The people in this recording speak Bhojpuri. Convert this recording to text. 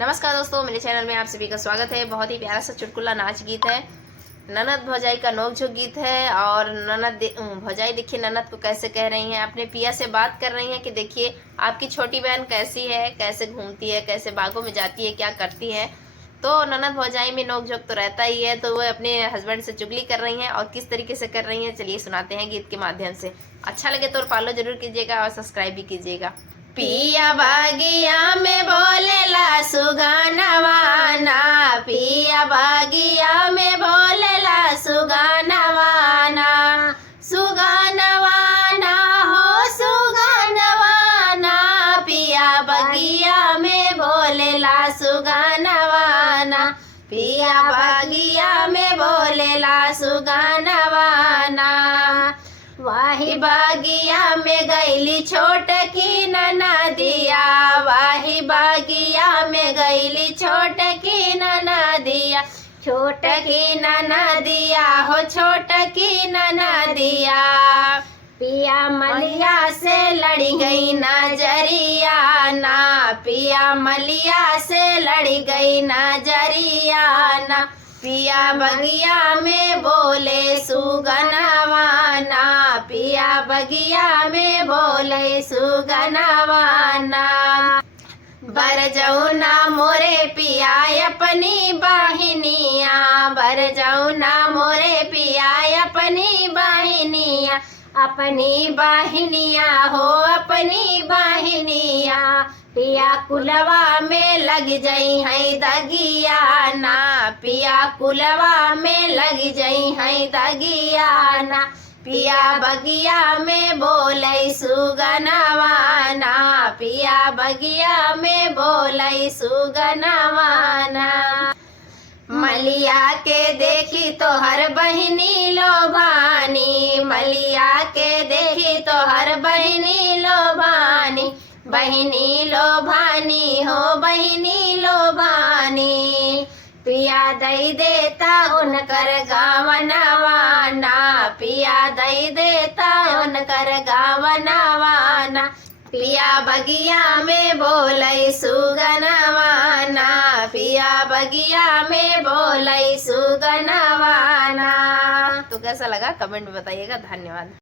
नमस्कार दोस्तों, मेरे चैनल में आप सभी का स्वागत है। बहुत ही प्यारा सा चुटकुला नाच गीत है। ननद भौजाई का नोकझोंक गीत है। और भौजाई देखिए ननद को कैसे कह रही हैं, अपने पिया से बात कर रही हैं कि देखिए आपकी छोटी बहन कैसी है, कैसे घूमती है, कैसे बागों में जाती है, क्या करती है। तो ननद भौजाई में नोकझोंक तो रहता ही है। तो वो अपने हस्बैंड से चुगली कर रही हैं और किस तरीके से कर रही हैं, चलिए सुनाते हैं गीत के माध्यम से। अच्छा लगे तो फॉलो जरूर कीजिएगा और सब्सक्राइब भी कीजिएगा। पिया बागिया में बोलेला सुगानवाना, पिया बागिया में बोलेला सुगानवाना, सुगानवाना हो सुगानवाना, पिया बागिया में बोलेला सुगानवाना, पिया बागिया में बोलेला सुगानवाना। वाही बागिया में गईली छोटकी ननदिया, वाही बागिया में गईली छोटकी ननदिया, छोटकी ननदिया हो छोटकी ननदिया। पिया मलिया से लड़ी गई नजरिया ना, पिया मलिया से लड़ी गई नजरिया ना, पिया बगिया में बोले सुगनवाना, पिया बगिया में बोले सुगनवाना। बरजौना मोरे पिया अपनी बाहिनिया, बरजौना मोरे पिया अपनी बाहिनिया, अपनी बाहिनिया हो अपनी बाहिनिया। पिया कुलवा में लग जाई है दगिया ना, पिया कुलवा में लग जाई है दगिया ना, पिया बगिया में बोले सुगनवाना, पिया बगिया में बोले सुगनवाना। मलिया के देखी तो हर बहिनी लोभानी, मलिया के देखी तो हर बहिनी लोभानी, बहिनी लोभानी हो बहिनी लोभानी। पिया दई देता उनकर गावनवाना, पिया दई देता उनकर गावनवाना, पिया बगिया में बोले सुगनवाना, पिया बगिया में बोले सुगनवाना। तो कैसा लगा कमेंट में बताइएगा। धन्यवाद।